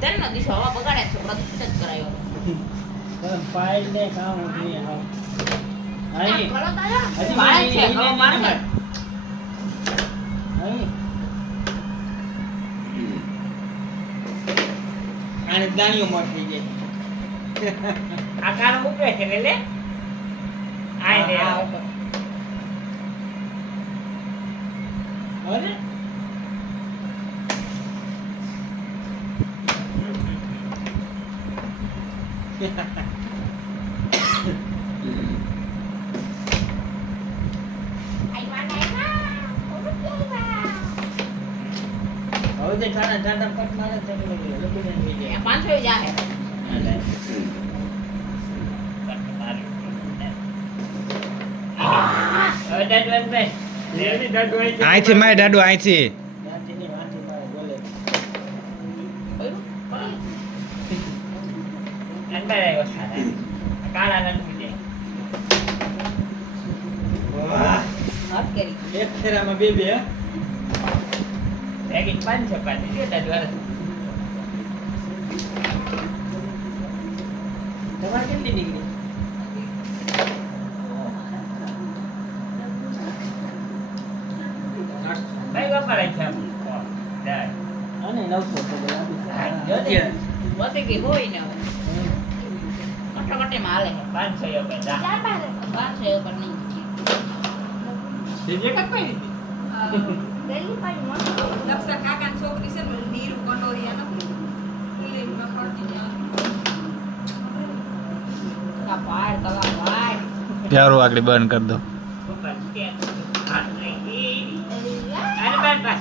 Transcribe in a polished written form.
તેનો દિશા હવા બગાડે છે પ્રદૂષિત જ કરાયો પણ ફાઇલ ને કામ ઉઠી આવ આઈ હજી મારે છે હવા મારે આઈ આને દાણીઓ મોટ થઈ ગઈ આ કાનો ઉપરે છે લે આઈ દે અરે હવે જે ઠાડા ઠાડા પટ મારે છે લબીને લઈ જાય 500 જાહે હવે ડડવન બે લેની ડડવન આઈથી માય દાડુ આઈથી ત્યાંથી વાંચી મારે બોલે અંદર આવ્યો સારા કાળા નંદ દે વાહ હાથ કરી એક ફેરામાં બે બે લેકિન 500 પાડી દે ડડવન તમારે કેટલી ડિગ્રી ભાઈ ગપાય છે દે અને 900 તો જો દે વધી ગઈ હોય ને હવે કટકટે માં હાલે 500 ઉપર જા 500 ઉપર નહીં જે કપાઈ ગેલી પાડી માં લક્ષા કાકાની છોકરી છે ને નીરુ કટોરિયા નથી ફિલ્મમાં પડતી કા પાડ તલા પાડ પ્યારો આગળ બંધ કરી દો